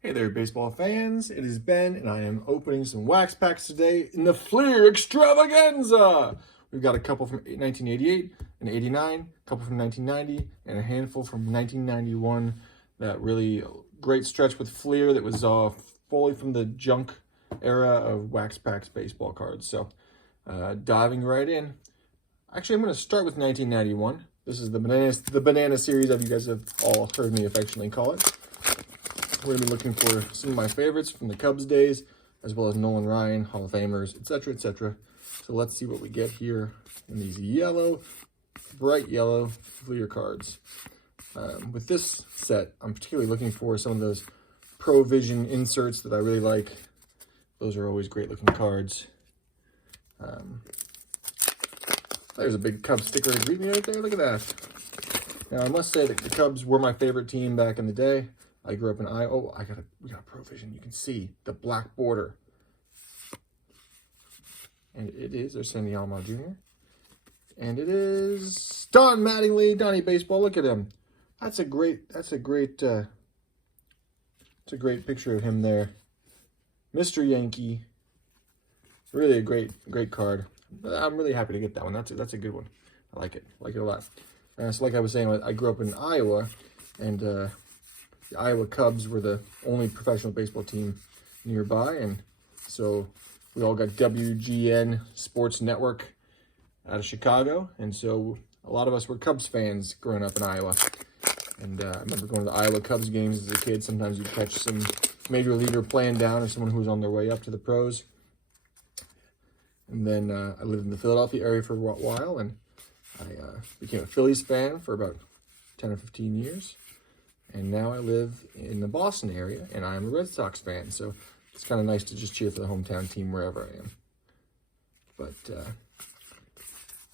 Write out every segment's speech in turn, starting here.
Hey there, baseball fans. It is Ben, and I am opening some wax packs today in the FLEER Extravaganza. We've got a couple from 1988 and 89, a couple from 1990, and a handful from 1991. That really great stretch with FLEER that was fully from the junk era of wax packs baseball cards. So diving right in. Actually, I'm going to start with 1991. This is the banana series, as you guys have all heard me affectionately call it. We're going to be looking for some of my favorites from the Cubs days, as well as Nolan Ryan, Hall of Famers, etc., etc. So let's see what we get here in these yellow, bright yellow FLEER cards. With this set, I'm particularly looking for some of those Pro Vision inserts that I really like. Those are always great looking cards. There's a big Cubs sticker to greet me right there. Look at that. Now, I must say that the Cubs were my favorite team back in the day. I grew up in Iowa. Oh, we got a Pro Vision. You can see the black border. And it is, there's Sandy Alomar Jr. And it is Don Mattingly, Donnie Baseball. Look at him. That's a great picture of him there. Mr. Yankee. Really a great card. I'm really happy to get that one. That's a good one. I like it. I like it a lot. So like I was saying, I grew up in Iowa, and the Iowa Cubs were the only professional baseball team nearby, and so we all got WGN Sports Network out of Chicago, and so a lot of us were Cubs fans growing up in Iowa. And I remember going to the Iowa Cubs games as a kid. Sometimes you'd catch some major leaguer playing down or someone who was on their way up to the pros. And then I lived in the Philadelphia area for a while, and I became a Phillies fan for about 10 or 15 years. And now I live in the Boston area, and I'm a Red Sox fan. So it's kind of nice to just cheer for the hometown team wherever I am. But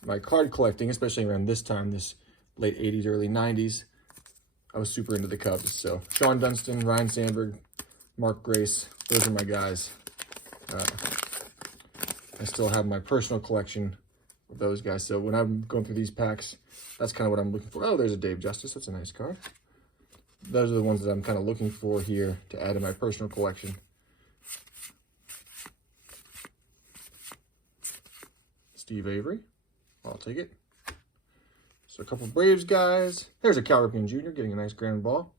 my card collecting, especially around this time, this late 80s, early 90s, I was super into the Cubs. So Sean Dunston, Ryan Sandberg, Mark Grace, those are my guys. I still have my personal collection of those guys. So when I'm going through these packs, that's kind of what I'm looking for. Oh, there's a Dave Justice. That's a nice card. Those are the ones that I'm kind of looking for here to add to my personal collection. Steve Avery. I'll take it. So a couple Braves guys. There's a Cal Ripken Jr. getting a nice ground ball.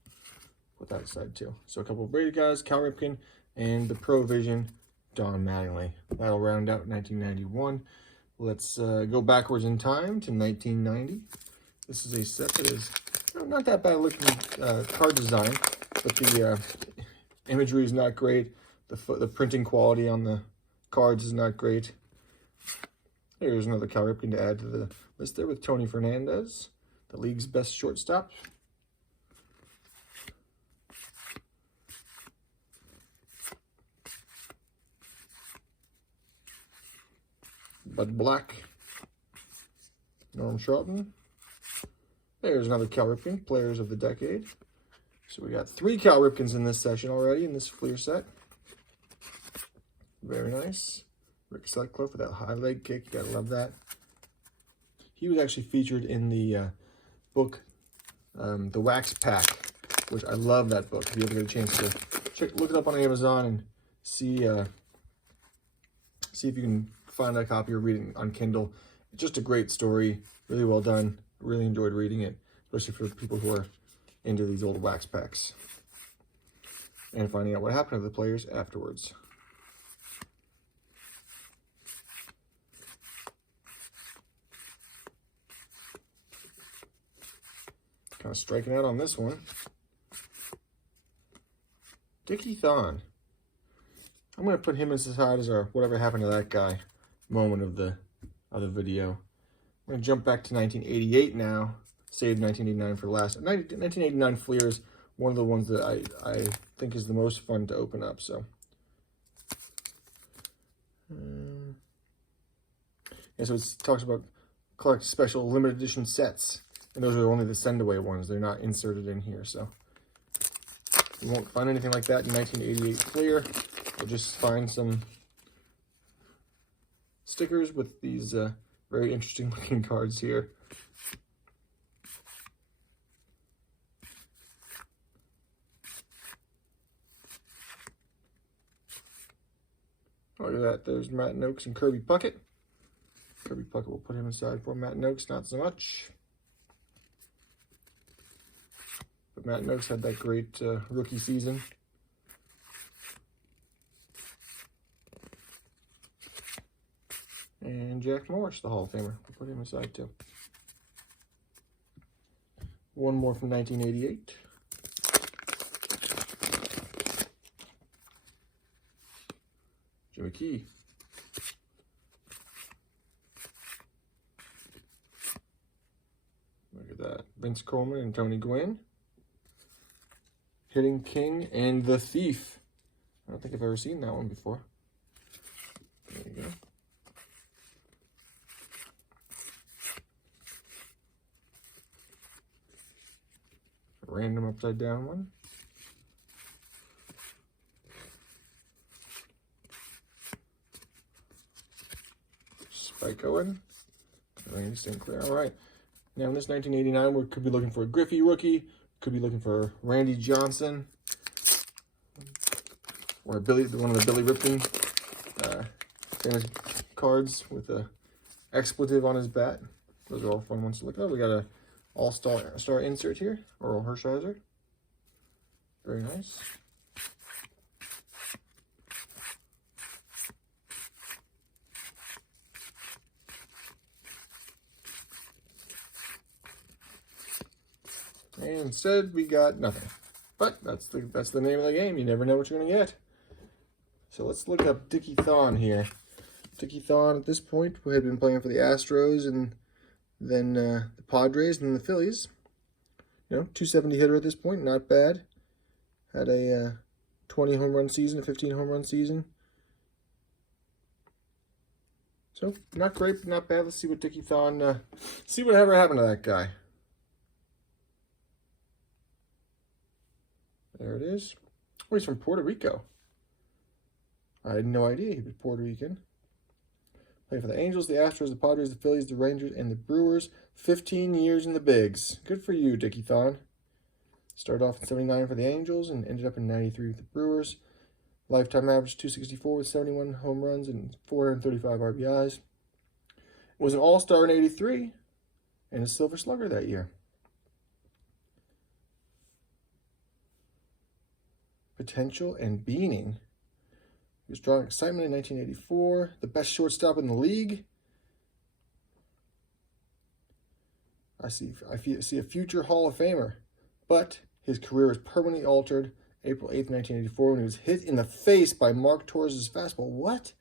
Put that aside too. So a couple Braves guys, Cal Ripken, and the Pro Vision Don Mattingly. That'll round out 1991. Let's go backwards in time to 1990. This is a set that is not that bad looking card design, but the imagery is not great. The printing quality on the cards is not great. Here's another Cal Ripken to add to the list there with Tony Fernandez, the league's best shortstop. Bud Black, Norm Charlton. There's another Cal Ripken, Players of the Decade. So we got 3 Cal Ripkens in this session already, in this FLEER set. Very nice. Rick Sutcliffe with that high leg kick, you gotta love that. He was actually featured in the book, The Wax Pack, which I love that book. If you ever get a chance to look it up on Amazon and see if you can find a copy or read it on Kindle. It's just a great story, really well done. Really enjoyed reading it, especially for people who are into these old wax packs and finding out what happened to the players afterwards. Kind of striking out on this one. Dickie Thon. I'm going to put him aside as our whatever happened to that guy moment of the video. I'm going to jump back to 1988 now. Save 1989 for last. 1989 FLEER is one of the ones that I think is the most fun to open up. So, yeah, so it talks about collect special limited edition sets. And those are only the send-away ones. They're not inserted in here. So you won't find anything like that in 1988 FLEER. You'll just find some stickers with these very interesting looking cards here. Look at that. There's Matt Noakes and Kirby Puckett. Kirby Puckett will put him aside for Matt Noakes, not so much. But Matt Noakes had that great rookie season. And Jack Morris, the Hall of Famer. We'll put him aside too. One more from 1988. Jimmy Key. Look at that. Vince Coleman and Tony Gwynn. Hitting King and the Thief. I don't think I've ever seen that one before. There you go. Random upside down one. Spike Owen. Randy Sinclair. All right. Now in this 1989, we could be looking for a Griffey rookie. Could be looking for Randy Johnson. Or one of the Billy Ripken famous cards with a expletive on his bat. Those are all fun ones to look at. We got a All-Star insert here, Earl Hershiser. Very nice. And instead, we got nothing. But that's the name of the game. You never know what you're going to get. So let's look up Dickie Thon here. Dickie Thon, at this point, who had been playing for the Astros and then the Padres and then the Phillies. You know, 270 hitter at this point, not bad. Had a 20 home run season, a 15 home run season. So, not great, but not bad. Let's see what Dickie Thon, see whatever happened to that guy. There it is. Oh, he's from Puerto Rico. I had no idea he was Puerto Rican. Played for the Angels, the Astros, the Padres, the Phillies, the Rangers, and the Brewers. 15 years in the bigs. Good for you, Dickie Thon. Started off in 79 for the Angels and ended up in 93 with the Brewers. Lifetime average 264 with 71 home runs and 435 RBIs. Was an All-Star in 83 and a Silver Slugger that year. Potential and Beaning. He was drawing excitement in 1984. The best shortstop in the league. I see a future Hall of Famer. But his career was permanently altered April 8th, 1984, when he was hit in the face by Mark Torres' fastball. What?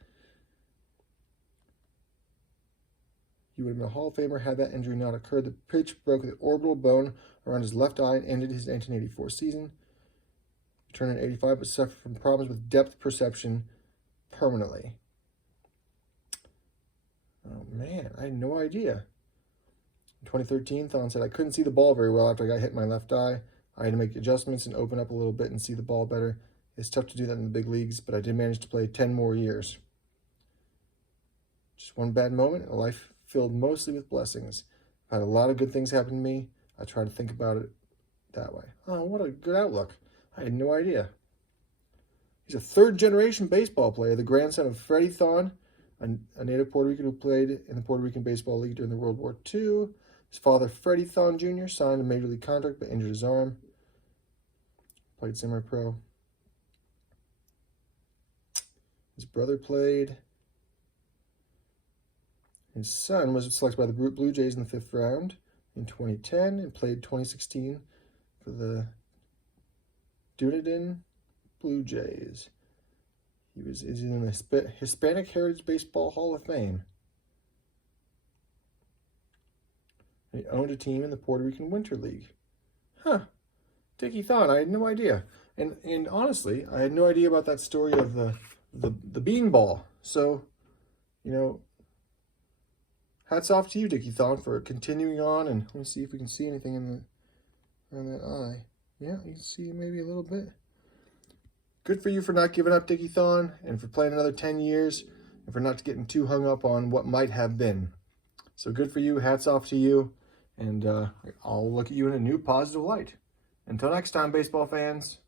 He would have been a Hall of Famer had that injury not occurred. The pitch broke the orbital bone around his left eye and ended his 1984 season. He turned in 85, but suffered from problems with depth perception permanently. Oh, man, I had no idea. In 2013, Thon said, I couldn't see the ball very well after I got hit in my left eye. I had to make adjustments and open up a little bit and see the ball better. It's tough to do that in the big leagues, but I did manage to play 10 more years. Just one bad moment, a life filled mostly with blessings. I've had a lot of good things happen to me. I try to think about it that way. Oh, what a good outlook. I had no idea. He's a third-generation baseball player, the grandson of Freddie Thon, a native Puerto Rican who played in the Puerto Rican Baseball League during the World War II. His father, Freddie Thon Jr., signed a major league contract but injured his arm. Played semi-pro. His brother played. His son was selected by the Blue Jays in the 5th round in 2010 and played 2016 for the Dunedin Blue Jays. Is in the Hispanic Heritage Baseball Hall of Fame. And he owned a team in the Puerto Rican Winter League. Huh. Dickie Thon, I had no idea. And honestly, I had no idea about that story of the beanball. So, you know, hats off to you, Dickie Thon, for continuing on. And let me see if we can see anything in that eye. Yeah, you can see maybe a little bit. Good for you for not giving up, Dickie Thon, and for playing another 10 years, and for not getting too hung up on what might have been. So good for you. Hats off to you. And I'll look at you in a new positive light. Until next time, baseball fans.